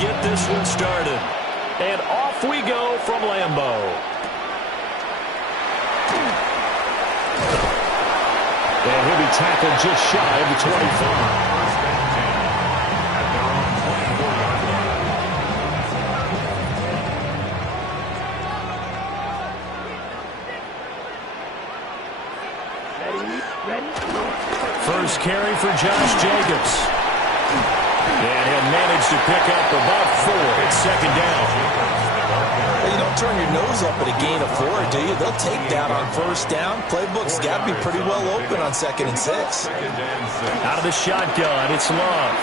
get this one started. And off we go from Lambeau. And he'll be tackled just shy of the 25. First carry for Josh Jacobs. And he'll manage to pick up about 4. It's second down. Well, you don't turn your nose up at a gain of 4, do you? They'll take that on first down. Playbook's got to be pretty well open on 2nd and 6. Out of the shotgun, it's Love.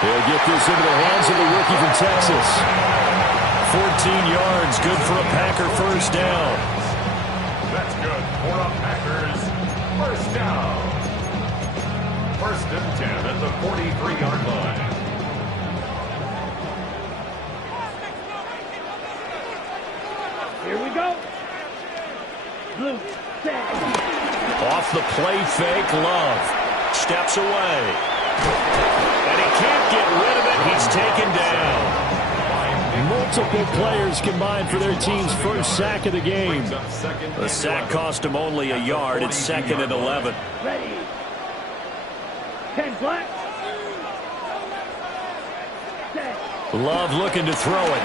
He'll get this into the hands of the rookie from Texas. 14 yards, good for a Packer first down. That's good for a Packers first down. First and 10 at the 43-yard line. Here we go. Blue, set. Off the play fake, Love steps away. And he can't get rid of it. He's taken down. Multiple players combined for their team's first sack of the game. The sack cost him only a yard. It's 2nd and 11. Ready. 10 flat. Set. Love looking to throw it.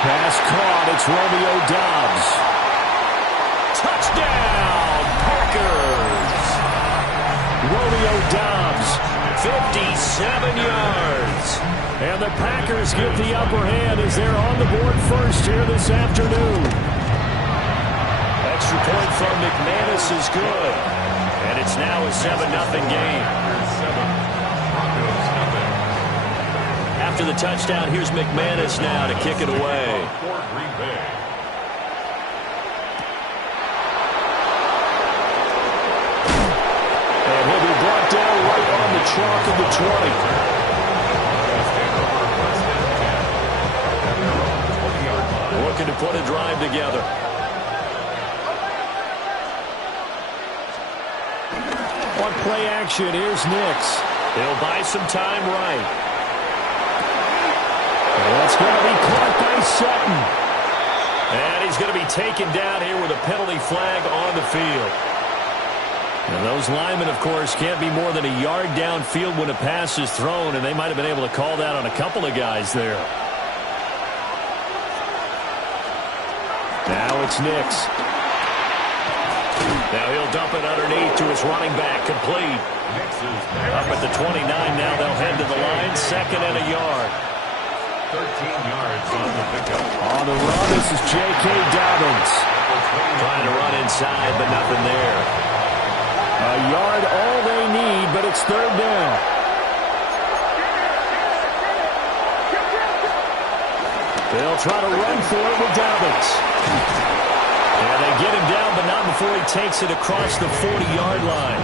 Pass caught. It's Romeo Doubs. Touchdown, Packers. Romeo Doubs, 57 yards. And the Packers get the upper hand as they're on the board first here this afternoon. Extra point from McManus is good. And it's now a 7-0 game. After the touchdown, here's McManus now to kick it away. And he'll be brought down right on the chalk of the 20. Looking to put a drive together. On play action, here's Nix. They'll buy some time right. That's going to be caught by Sutton. And he's going to be taken down here with a penalty flag on the field. And those linemen, of course, can't be more than a yard downfield when a pass is thrown, and they might have been able to call that on a couple of guys there. Now it's Nix. Now he'll dump it underneath to his running back, complete. Up at the 29 now, they'll head to the line, 2nd and a yard. 13 yards on the pickup. On the run, this is J.K. Dobbins. Trying to run inside, but nothing there. A yard, all they need, but it's 3rd down. They'll try to run for it with Dobbins. And they get him down, but not before he takes it across the 40-yard line.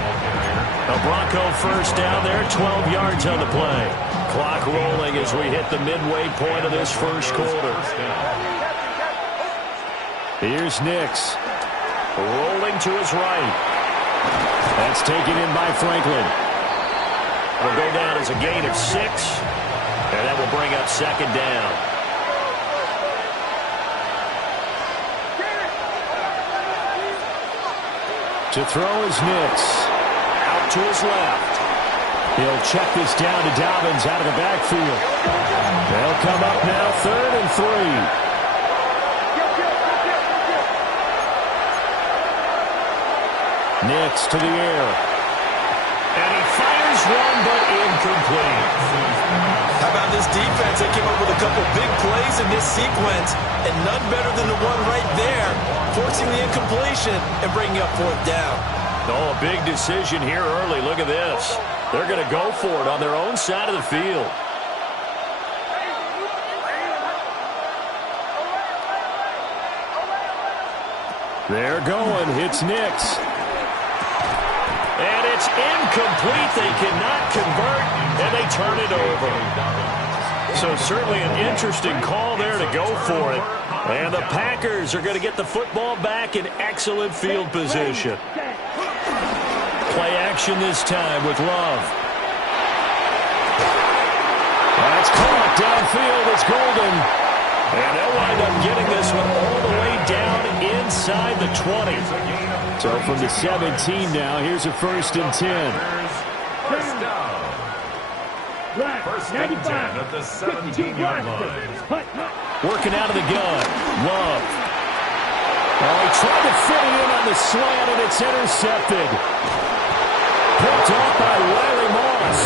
A Bronco first down there, 12 yards on the play. Clock rolling as we hit the midway point of this first quarter. Here's Nix. Rolling to his right. That's taken in by Franklin. Will go down as a gain of 6. And that will bring up 2nd down. To throw is Nix. Out to his left. He'll check this down to Dobbins out of the backfield. They'll come up now 3rd and 3. Nix to the air. And he fires one, but incomplete. How about this defense? They came up with a couple big plays in this sequence, and none better than the one right there, forcing the incompletion and bringing up 4th down. Oh, a big decision here early. Look at this. They're going to go for it on their own side of the field. They're going. It's Nix. And it's incomplete. They cannot convert, and they turn it over. So certainly an interesting call there to go for it. And the Packers are going to get the football back in excellent field position. Play action this time with Love. That's caught downfield. It's Golden. And they'll wind up getting this one all the way down inside the 20. So from the 17 now, here's a 1st and 10. First down. First and 10 at the 17-yard line. Working out of the gun. Love. Oh, he tried to fit it in on the slant, and it's intercepted. Picked off by Riley Moss.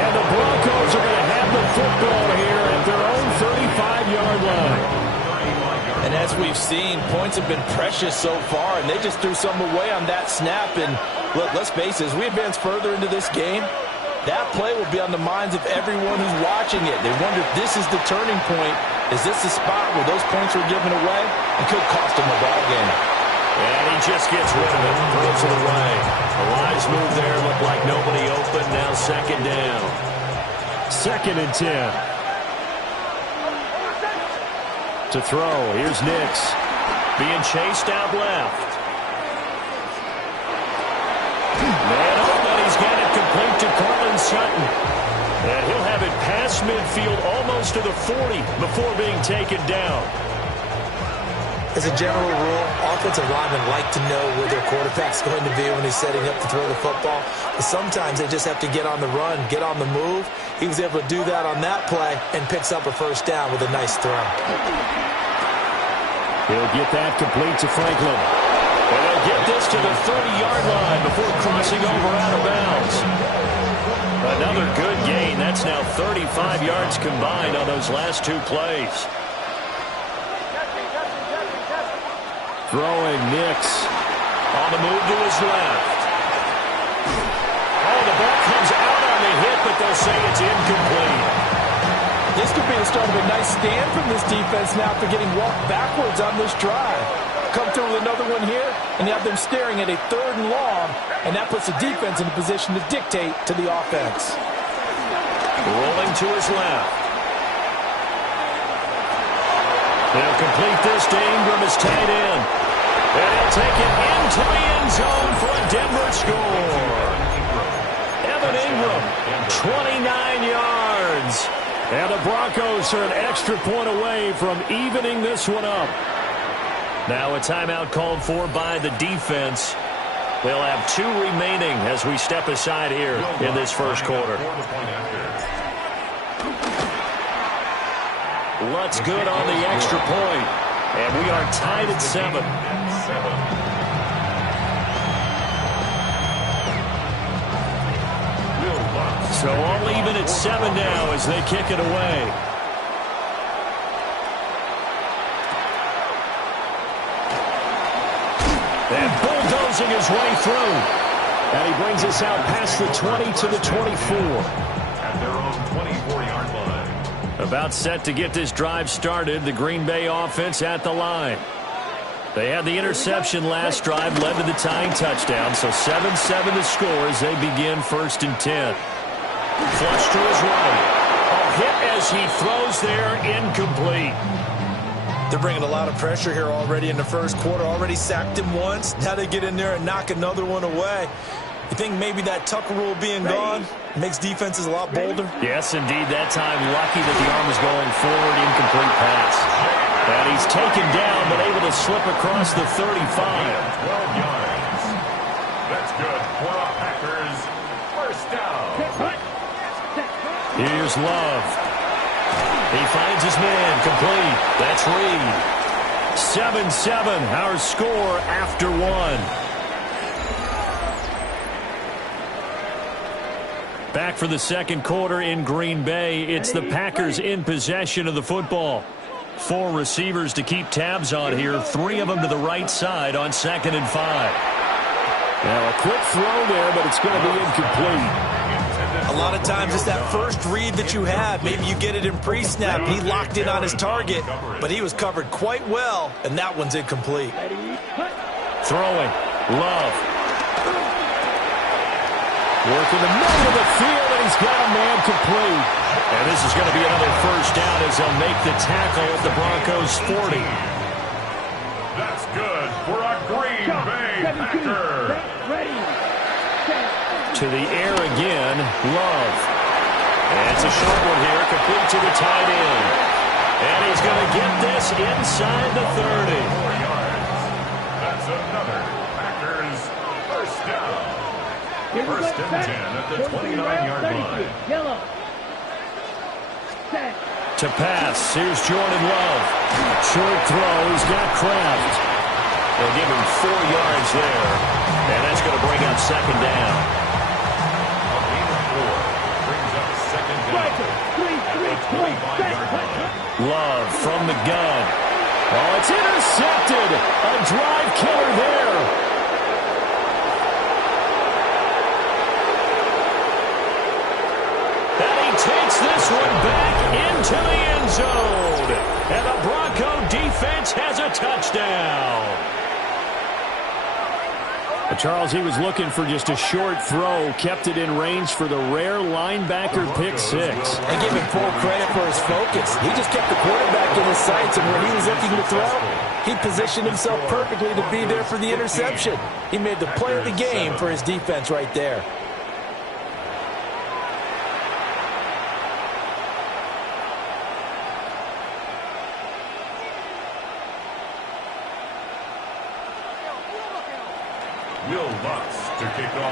And the Broncos are going to have the football here at their own 35-yard line. And as we've seen, points have been precious so far, and they just threw some away on that snap. And look, let's face it, as we advance further into this game, that play will be on the minds of everyone who's watching it. They wonder if this is the turning point. Is this the spot where those points were given away? It could cost them the ball game. And he just gets rid of it, throws it away. A wise move there, looked like nobody open. Now 2nd down. 2nd and 10. To throw, here's Nix. Being chased out left. Man open, he's got it complete to Cortland Sutton. And he'll have it past midfield almost to the 40 before being taken down. As a general rule, offensive linemen like to know where their quarterback's going to be when he's setting up to throw the football. But sometimes they just have to get on the run, get on the move. He was able to do that on that play and picks up a 1st down with a nice throw. He'll get that complete to Franklin. And they'll get this to the 30-yard line before crossing over out of bounds. Another good gain. That's now 35 yards combined on those last 2 plays. Throwing Nix. On the move to his left. Oh, the ball comes out on the hit, but they'll say it's incomplete. This could be the start of a nice stand from this defense now after getting walked backwards on this drive. Come through with another one here, and you have them staring at a 3rd and long, and that puts the defense in a position to dictate to the offense. Rolling to his left. They'll complete this to Ingram as tight end. And he'll take it into the end zone for a Denver score. Evan Ingram, 29 yards. And the Broncos are an extra point away from evening this one up. Now a timeout called for by the defense. They'll have 2 remaining as we step aside here in this 1st quarter. Lutz good on the extra point. And we are tied at 7. So all even at 7 now as they kick it away. And bulldozing his way through. And he brings us out past the 20 to the 24. At their own 24-yard line. About set to get this drive started. The Green Bay offense at the line. They had the interception last drive, led to the tying touchdown. So 7-7 the score as they begin 1st and 10. Flush to his right. A hit as he throws there, incomplete. They're bringing a lot of pressure here already in the 1st quarter. Already sacked him once. Now they get in there and knock another one away. You think maybe that Tucker rule being gone makes defenses a lot bolder? Yes, indeed. That time, lucky that the arm was going forward. Incomplete pass. And he's taken down, but able to slip across the 35. 12 yards. That's good for the Packers. 1st down. Here's Love. He finds his man, complete. That's Reed. 7-7, our score after 1. Back for the 2nd quarter in Green Bay. It's the Packers in possession of the football. 4 receivers to keep tabs on here. 3 of them to the right side on 2nd and 5. Now a quick throw there, but it's going to be incomplete. A lot of times it's that first read that you have. Maybe you get it in pre-snap. He locked in on his target, but he was covered quite well, and that one's incomplete. Throwing. Love. Working the middle of the field, and he's got a man complete. And this is going to be another 1st down as they'll make the tackle at the Broncos' 40. That's good for a Green Bay Packer. To the air again, Love. And it's a short one here, complete to the tight end. And he's going to get this inside the 30. 4 yards. That's another Packers first down. First and 10 at the 29-yard line. Yellow. Set. To pass, here's Jordan Love. Short throw, he's got Kraft. They'll give him 4 yards there. And that's going to bring up second down. A gain of 4 brings up second down. Striker. 3-3-4. Love from the gun. Oh, it's intercepted. A drive killer there. And he takes this one back into the end zone. And the Bronco defense has a touchdown. Charles, he was looking for just a short throw, kept it in range for the rare linebacker pick six. And give him full credit for his focus. He just kept the quarterback in his sights, and where he was looking to throw, he positioned himself perfectly to be there for the interception. He made the play of the game for his defense right there.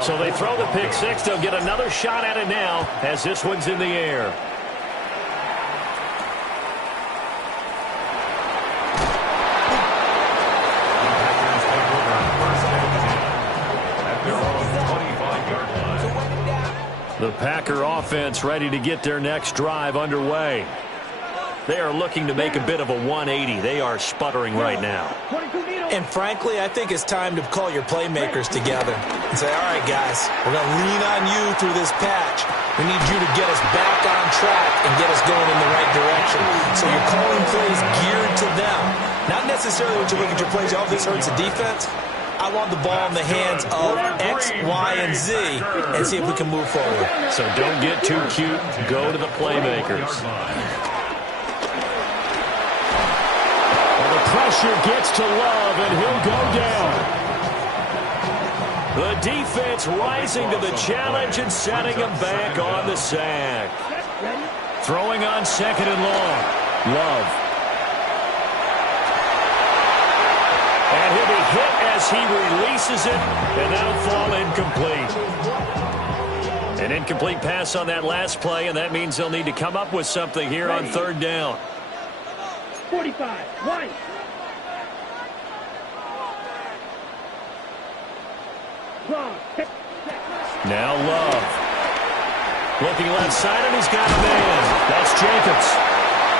So they throw the pick six. They'll get another shot at it now as this one's in the air. The Packer offense ready to get their next drive underway. They are looking to make a bit of a 180. They are sputtering right now. And frankly, I think it's time to call your playmakers together and say, all right, guys, we're going to lean on you through this patch. We need you to get us back on track and get us going in the right direction. So you're calling plays geared to them. Not necessarily when you look at your plays, oh, this hurts the defense. I want the ball in the hands of X, Y, and Z and see if we can move forward. So don't get too cute. Go to the playmakers. Pressure gets to Love, and he'll go down. The defense rising to the challenge and setting him back on the sack. Throwing on second and long. Love. And he'll be hit as he releases it, and that'll fall incomplete. An incomplete pass on that last play, and that means they'll need to come up with something here on third down. 45, White. Now Love. Looking left side, and he's got a man. That's Jacobs.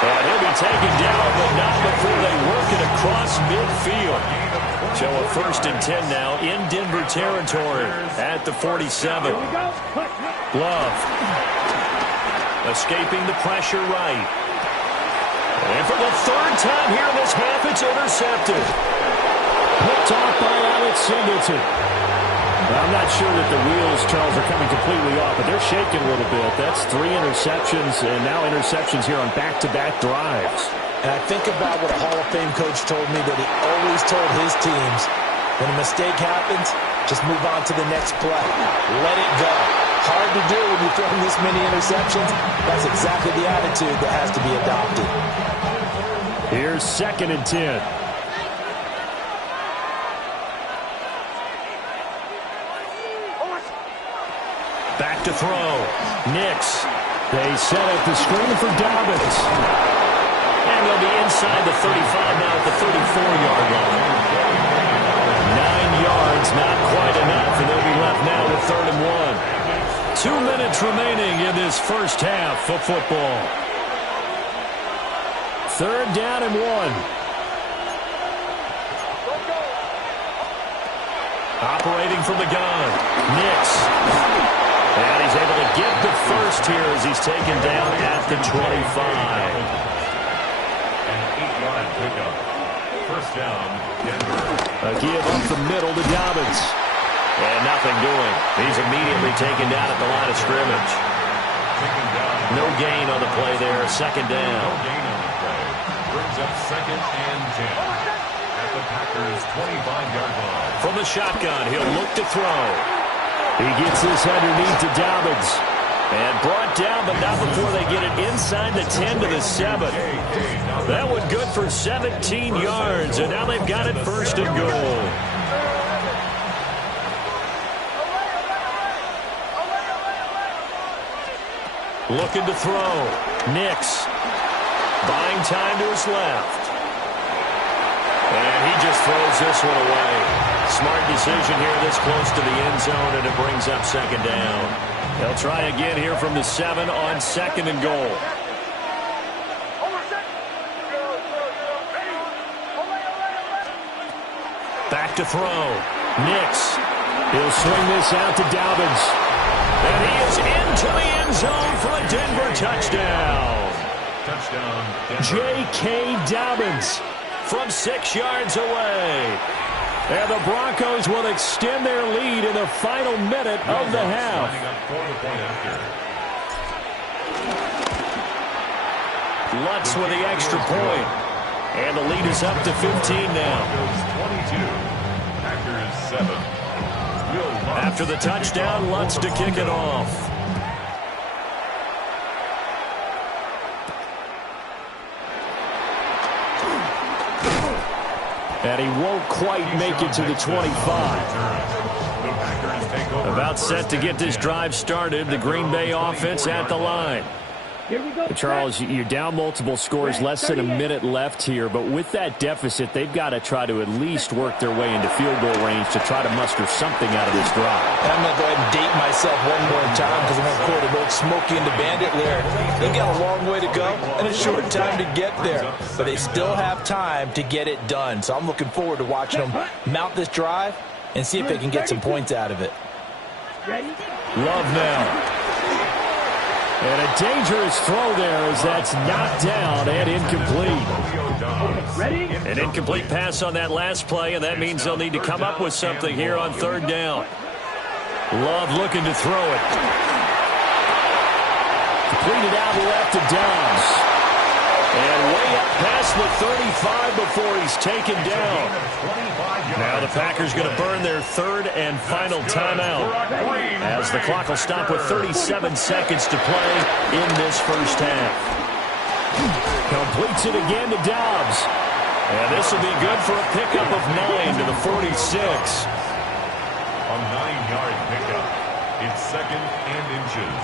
And he'll be taken down, but not before they work it across midfield. So a first and 10 now in Denver territory at the 47. Love. Escaping the pressure right. And for the third time here in this half, it's intercepted. Picked off by Alex Singleton. I'm not sure that the wheels, Charles, are coming completely off, but they're shaking a little bit. That's 3 interceptions, and now interceptions here on back-to-back drives. And I think about what a Hall of Fame coach told me, that he always told his teams, when a mistake happens, just move on to the next play. Let it go. Hard to do when you throw this many interceptions. That's exactly the attitude that has to be adopted. Here's second and 10. Back to throw. Nix. They set up the screen for Dobbins. And they'll be inside the 35 now at the 34-yard line. 9 yards, not quite enough, and they'll be left now with third and 1. 2 minutes remaining in this first half of football. Third down and 1. Operating from the gun. Nix. And he's able to get the first here as he's taken down at the 25. An 8-yard pickup. First down, Denver. A give up the middle to Dobbins. And nothing doing. He's immediately taken down at the line of scrimmage. No gain on the play there. Second down. No gain on the play. Brings up second and 10 at the Packers' 25-yard line. From the shotgun, he'll look to throw. He gets this underneath to Dobbins. And brought down, but not before they get it inside the 10 to the 7. That was good for 17 yards, and now they've got it first and goal. Looking to throw. Nix buying time to his left. And he just throws this one away. Smart decision here this close to the end zone, and it brings up second down. They'll try again here from the 7 on second and goal. Back to throw. Nix. He'll swing this out to Dobbins. And he is into the end zone for a Denver touchdown. J.K. Dobbins from 6 yards away. And the Broncos will extend their lead in the final minute of the half. Lutz with the extra point. And the lead is up to 15 now. 22. Packers 7. After the touchdown, Lutz to kick it off. And he won't quite make it to the 25. About set to get this drive started. The Green Bay offense at the line. Charles, you're down multiple scores, less than a minute left here, but with that deficit, they've got to try to at least work their way into field goal range to try to muster something out of this drive. I'm going to go ahead and date myself one more time because I'm going to quote an old Smokey and the Bandit lyric. They've got a long way to go and a short time to get there, but they still have time to get it done. So I'm looking forward to watching them mount this drive and see if they can get some points out of it. Love now. And a dangerous throw there as that's knocked down and incomplete. An incomplete pass on that last play, and that means they'll need to come up with something here on third down. Love looking to throw it. Completed out left to Dobbs. And way up past the 35 before he's taken down. Now the Packers going to burn their third and final timeout as the clock will stop with 37 seconds to play in this first half. Completes it again to Dobbs. And this will be good for a pickup of 9 to the 46. A 9-yard pickup. It's second and inches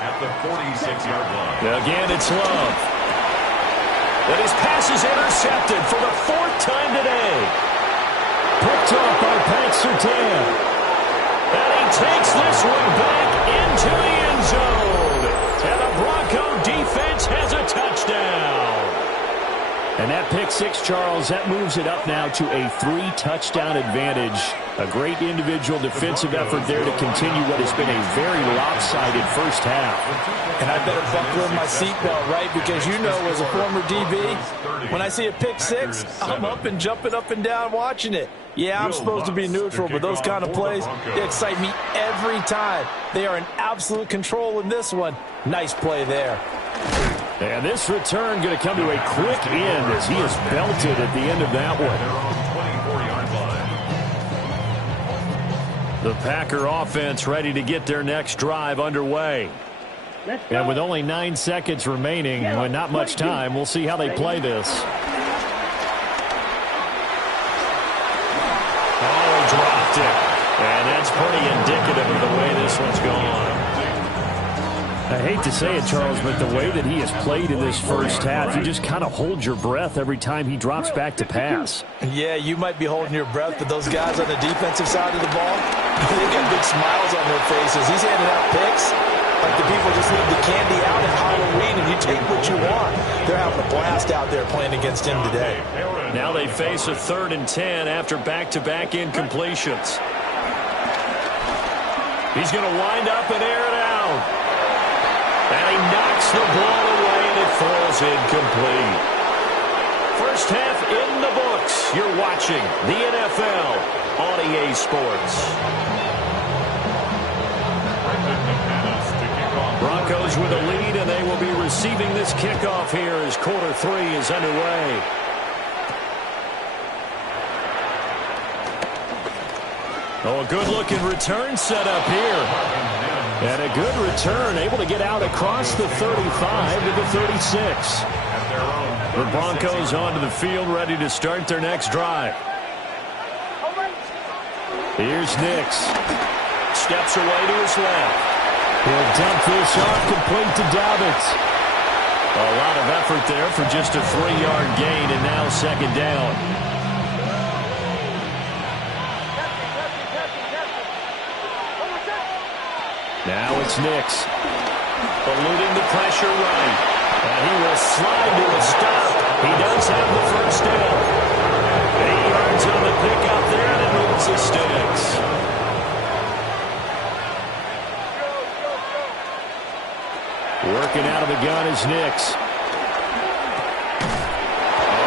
at the 46-yard line. Again, it's Love. And his pass is intercepted for the 4th time today. Picked off by Pat Surtain. And he takes this one back into the end zone. And the Bronco defense has a touchdown. And that pick six, Charles, that moves it up now to a 3-touchdown advantage. A great individual defensive effort there to continue what has been a very lopsided first half. And I better buckle in my seatbelt, right? Because you know, as a former DB, when I see a pick six, I'm up and jumping up and down watching it. Yeah, I'm supposed to be neutral, but those kind of plays, they excite me every time. They are in absolute control in this one. Nice play there. And this return going to come to a quick end as he is belted at the end of that one. The Packer offense ready to get their next drive underway. And with only 9 seconds remaining, and not much time, we'll see how they play this. Oh, he dropped it. And that's pretty indicative of the way this one's gone. I hate to say it, Charles, but the way that he has played in this first half, you just kind of hold your breath every time he drops back to pass. Yeah, you might be holding your breath, but those guys on the defensive side of the ball, they got big smiles on their faces. He's handing out picks like the people just leave the candy out at Halloween and you take what you want. They're having a blast out there playing against him today. Now they face a 3rd and 10 after back-to-back incompletions. He's going to wind up and air it out. And he knocks the ball away, and it falls incomplete. First half in the books. You're watching the NFL on EA Sports. Broncos with a lead, and they will be receiving this kickoff here as quarter 3 is underway. Oh, a good-looking return set up here. And a good return, able to get out across the 35 to the 36. The Broncos onto the field, ready to start their next drive. Here's Nix. Steps away to his left. He'll dump this off, complete to Dobbins. A lot of effort there for just a 3-yard gain, and now second down. Now it's Nix. Eluding the pressure right. And he will slide to a stop. He does have the first down. 8 yards on the pickup there, and it moves the sticks. Working out of the gun is Nix. Oh,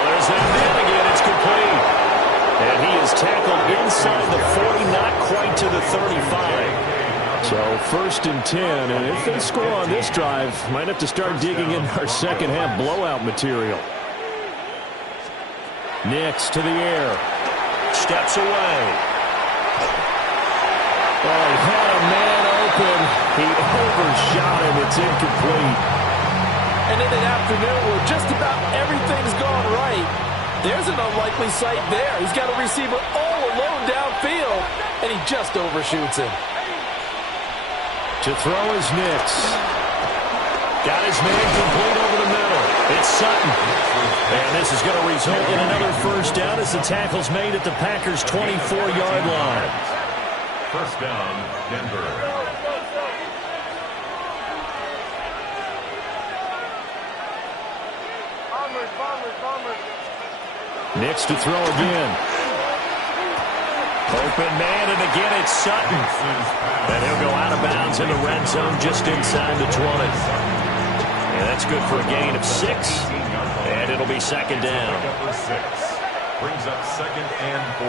there's that man again. It's complete. And he is tackled inside the 40, not quite to the 35. So 1st and 10, and if they score on this drive, might have to start digging in our second half blowout material. Nix to the air. Steps away. Oh, he had a man open. He overshot him. It's incomplete. And in an afternoon where just about everything's gone right, there's an unlikely sight there. He's got a receiver all alone downfield, and he just overshoots him. To throw is Nix. Got his man complete over the middle. It's Sutton. And this is going to result in another first down as the tackle's made at the Packers' 24-yard line. First down, Denver. Nix to throw again. Open man, and again it's Sutton. And he'll go out of bounds in the red zone just inside the 20. And that's good for a gain of 6. And it'll be second down. Brings up 2nd and 4.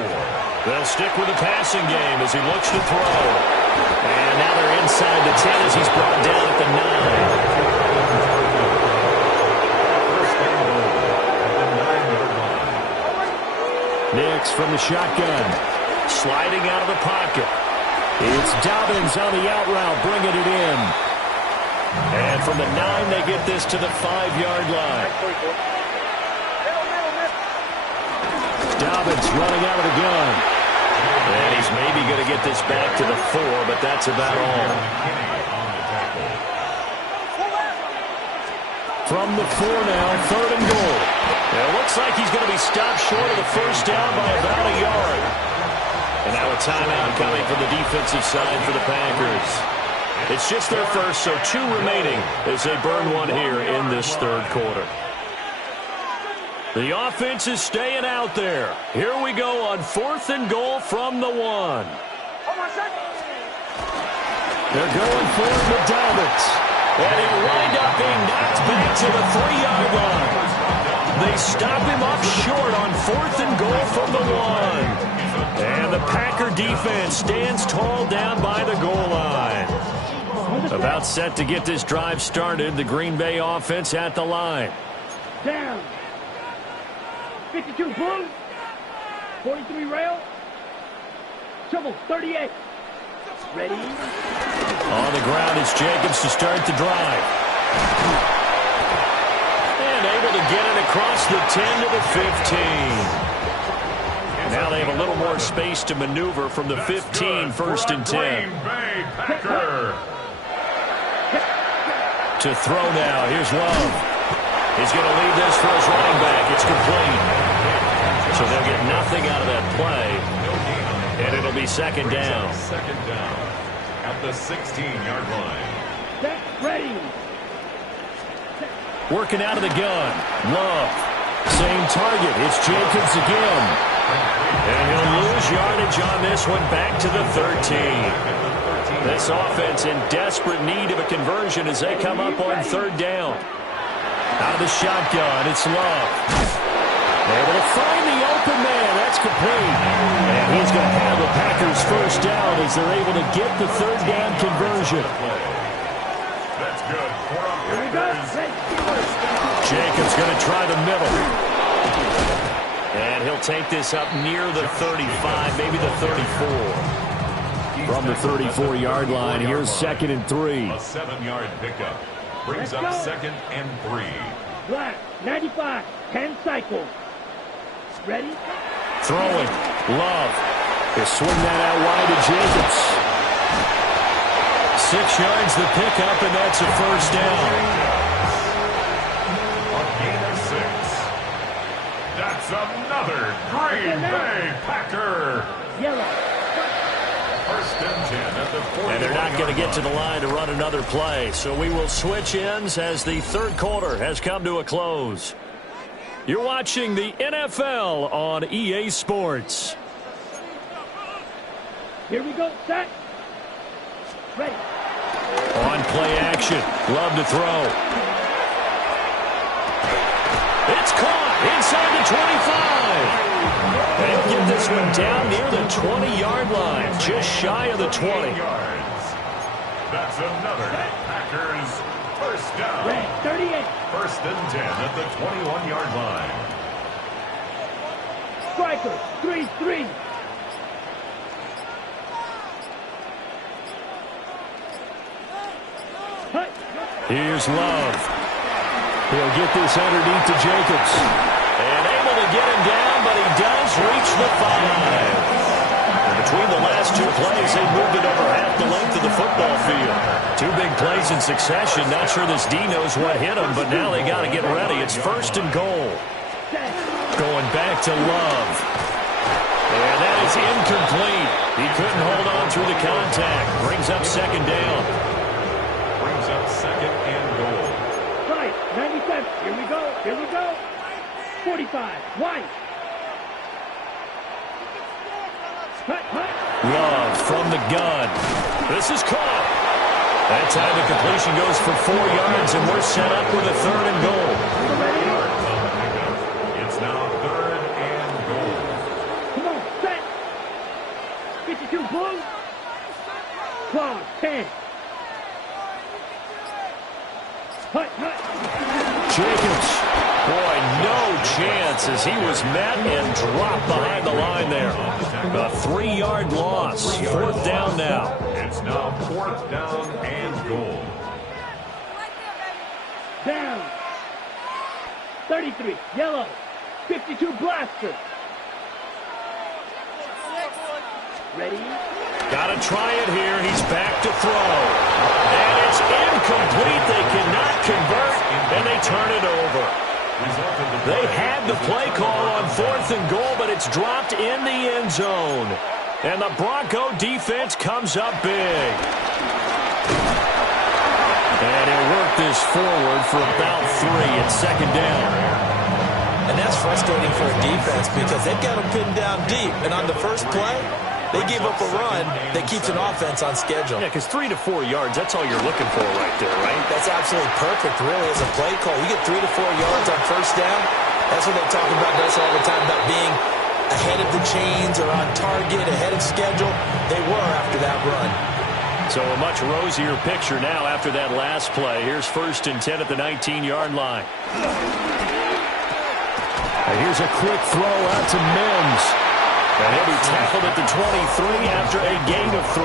They'll stick with the passing game as he looks to throw. And now they're inside the 10 as he's brought down at the 9. First and goal at the 9-yard line. Nix from the shotgun. Sliding out of the pocket. It's Dobbins on the out route, bringing it in. And from the 9, they get this to the 5-yard line. Dobbins running out of the gun. And he's maybe going to get this back to the 4, but that's about all. From the 4 now, 3rd and goal. It looks like he's going to be stopped short of the first down by about a yard. And now a timeout coming from the defensive side for the Packers. It's just their first, so 2 remaining as they burn one here in this 3rd quarter. The offense is staying out there. Here we go on 4th and goal from the 1. They're going for it with Dobbins. And he'll wind up being knocked back to the 3-yard line. They stop him up short on 4th and goal from the 1. And the Packer defense stands tall down by the goal line. About set to get this drive started. The Green Bay offense at the line. Down. 52 boom. 43 rail. Shovel 38. Ready. On the ground is Jacobs to start the drive. And able to get it across the 10 to the 15. Now they have a little more space to maneuver from the 15, 1st and 10. Green Bay Packer. To throw now. Here's Love. He's going to leave this for his running back. It's complete. So they'll get nothing out of that play. And it'll be second down. Second down at the 16-yard line. Set, ready. Working out of the gun. Love. Same target. It's Jacobs again. And he'll lose yardage on this one back to the 13. This offense in desperate need of a conversion as they come up on 3rd down. Out of the shotgun, it's Love. Able to find the open man. That's complete. And he's going to have the Packers' first down as they're able to get the 3rd down conversion. That's good. Here we go. Jacobs going to try the middle. And he'll take this up near the 35, maybe the 34. from the 34-yard line. Here's 2nd and 3. A 7-yard pickup brings up 2nd and 3. Black, 95, 10 cycles. Ready? Throwing. Love. They swing that out wide to Jacobs. 6 yards the pickup, and that's a first down. A gain of 6. That's another Green Bay Packer. Yellow. First and 10 at the 40. And they're not going to get to the line to run another play. So we will switch ends as the third quarter has come to a close. You're watching the NFL on EA Sports. Here we go. Set. Ready. On play action. Love to throw. It's caught inside the 25. They'll get this one down near the 20-yard line, just shy of the 20. That's another Packers first down. Red, 38. First and 10 at the 21-yard line. Striker, 3-3. Hut. Here's Love. He'll get this underneath to Jacobs. And able to get him down, but he does reach the 5. And between the last two plays, they moved it over half the length of the football field. 2 big plays in succession. Not sure this D knows what hit him, but now they got to get ready. It's first and goal. Going back to Love. And that is incomplete. He couldn't hold on through the contact. Brings up second down. Brings up second and goal. Right, 97. Here we go. Here we go. 45. White. Hut, hut. Love from the gun. This is caught. That time the completion goes for 4 yards, and we're set up with a third and goal. It's now third and goal. Come on, set. 52 blue. Claw, 10. Hut, hut. Jacobs. Boy, no chance as he was met and dropped behind the line there. A 3-yard loss. Fourth down now. It's now fourth down and goal. Down. 33. Yellow. 52 blaster. Ready? Got to try it here. He's back to throw. And it's incomplete. They cannot convert, and they turn it over. They had the play call on fourth and goal, but it's dropped in the end zone. And the Bronco defense comes up big. And he'll work this forward for about 3 at second down. And that's frustrating for a defense because they've got them pinned down deep. And on the first play, they gave up a run that keeps an offense on schedule. Yeah, because 3 to 4 yards, that's all you're looking for right there, right? That's absolutely perfect, really, as a play call. You get 3 to 4 yards on first down. That's what they talk about us all the time, about being ahead of the chains or on target, ahead of schedule. They were after that run. So a much rosier picture now after that last play. Here's first and 10 at the 19-yard line. And here's a quick throw out to Mims. And he'll be tackled at the 23 after a gain of 3.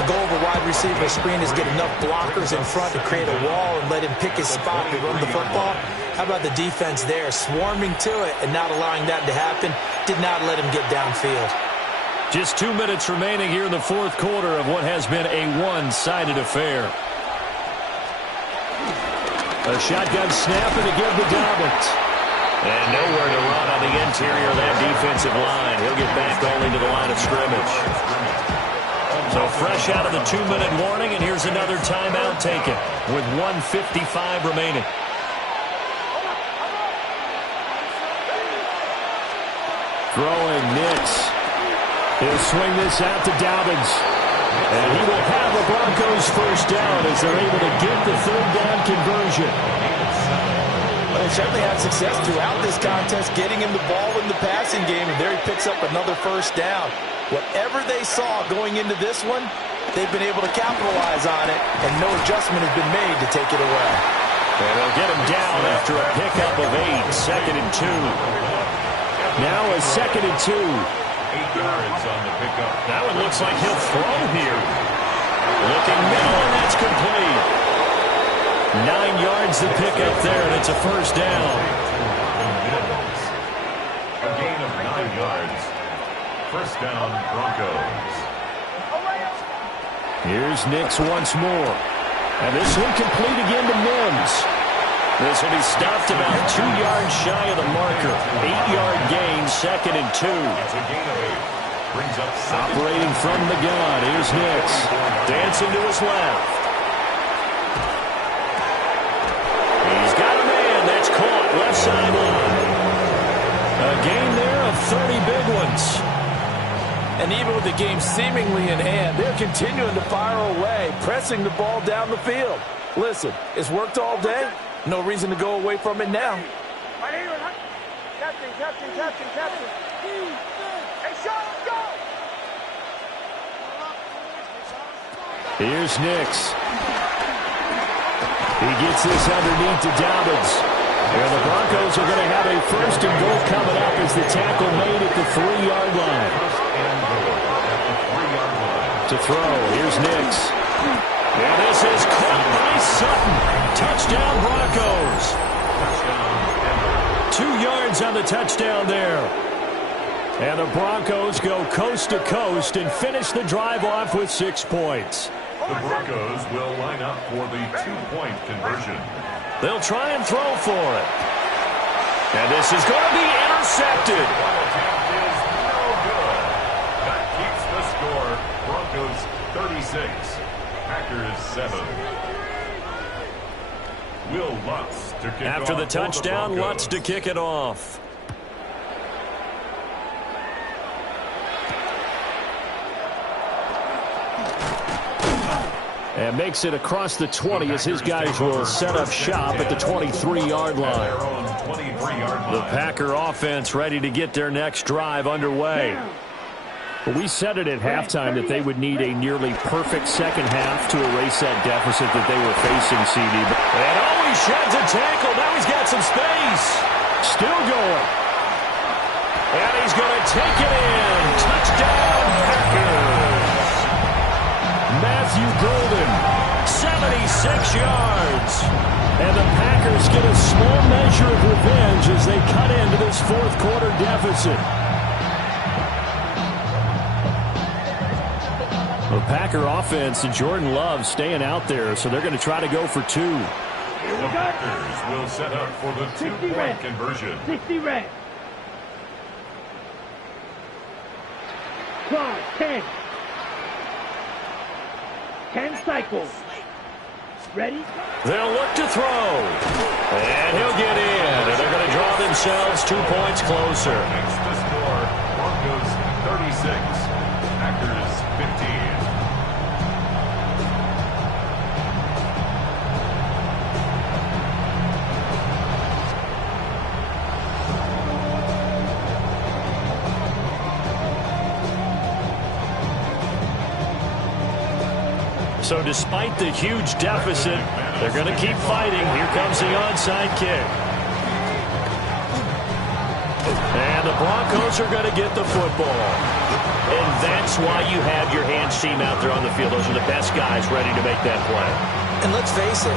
The goal of a wide receiver screen is get enough blockers in front to create a wall and let him pick his spot to run the football. How about the defense there, swarming to it and not allowing that to happen? Did not let him get downfield. Just 2 minutes remaining here in the fourth quarter of what has been a one-sided affair. A shotgun snap and to give to Dobbins. And nowhere to run on the interior of that defensive line. He'll get back only to the line of scrimmage. So fresh out of the 2-minute warning, and here's another timeout taken with 1:55 remaining. Throwing Nix. He'll swing this out to Dobbins. And he will have the Broncos first down as they're able to get the third down conversion. Well, they certainly had success throughout this contest, getting him the ball in the passing game, and there he picks up another first down. Whatever they saw going into this one, they've been able to capitalize on it, and no adjustment has been made to take it away. And they'll get him down after a pickup of 8, 2nd and 2. Now a 2nd and 2. 8 yards on the pickup. That one looks like he'll throw here. Looking middle, and that's complete. 9 yards to pick up there, and it's a first down. A gain of 9 yards. First down, Broncos. Here's Nix once more. And this one complete again to Mims. This will be stopped about 2 yards shy of the marker. 8-yard gain, 2nd and 2. It's a gain of 8. Brings up Operating from the gun. Here's Nix. Dancing to his left. He's got a man. That's caught. Left sideline. A gain there of 30 big ones. And even with the game seemingly in hand, they're continuing to fire away, pressing the ball down the field. Listen, it's worked all day. No reason to go away from it now. Captain. Hey, Sean, go! Here's Nix. He gets this underneath to Dobbins. And the Broncos are going to have a first and goal coming up as the tackle made at the 3-yard line. To throw, here's Nix. And this is caught by Sutton. Touchdown Broncos. 2 yards on the touchdown there. And the Broncos go coast to coast and finish the drive off with 6 points. The Broncos will line up for the 2-point conversion. They'll try and throw for it. And this is going to be intercepted. Is no good. That keeps the score. Broncos 36, Packers 7. Will Lutz to kick After off the touchdown, for the Lutz to kick it off. And makes it across the 20 as his guys will set up shop at the 23-yard line. The Packer offense ready to get their next drive underway. We said it at halftime that they would need a nearly perfect second half to erase that deficit that they were facing, CD. And he sheds a tackle. Now he's got some space. Still going. And he's going to take it in. Touchdown, Packers. Matthew Golden, 76 yards. And the Packers get a small measure of revenge as they cut into this fourth quarter deficit. The Packer offense and Jordan Love staying out there, so they're going to try to go for 2. The Packers will set up for the 2-point conversion. 60 red. Clock, 10. 10 cycles. Ready? They'll look to throw. And he'll get in. And they're going to draw themselves 2 points closer. Makes the score. Broncos 36, Packers 15. So despite the huge deficit, they're going to keep fighting. Here comes the onside kick. And the Broncos are going to get the football. And that's why you have your hands team out there on the field. Those are the best guys ready to make that play. And let's face it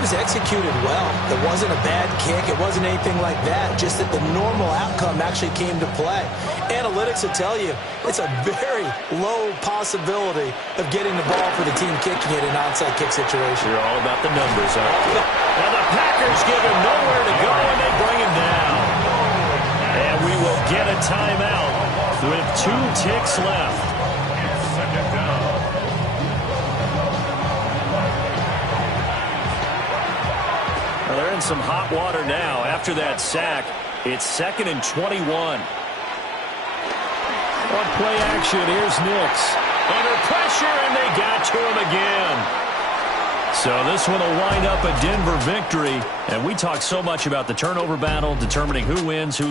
was executed well. It wasn't a bad kick. It wasn't anything like that. Just that the normal outcome actually came to play. Analytics will tell you it's a very low possibility of getting the ball for the team kicking it in an onside kick situation. You're all about the numbers, aren't you? Now the Packers give him nowhere to go, and they bring him down. And we will get a timeout with 2 ticks left. Second down. Well, they're in some hot water now. After that sack, it's 2nd and 21. On play action, here's Nix. Under pressure, and they got to him again. So this one will wind up a Denver victory. And we talk so much about the turnover battle, determining who wins, who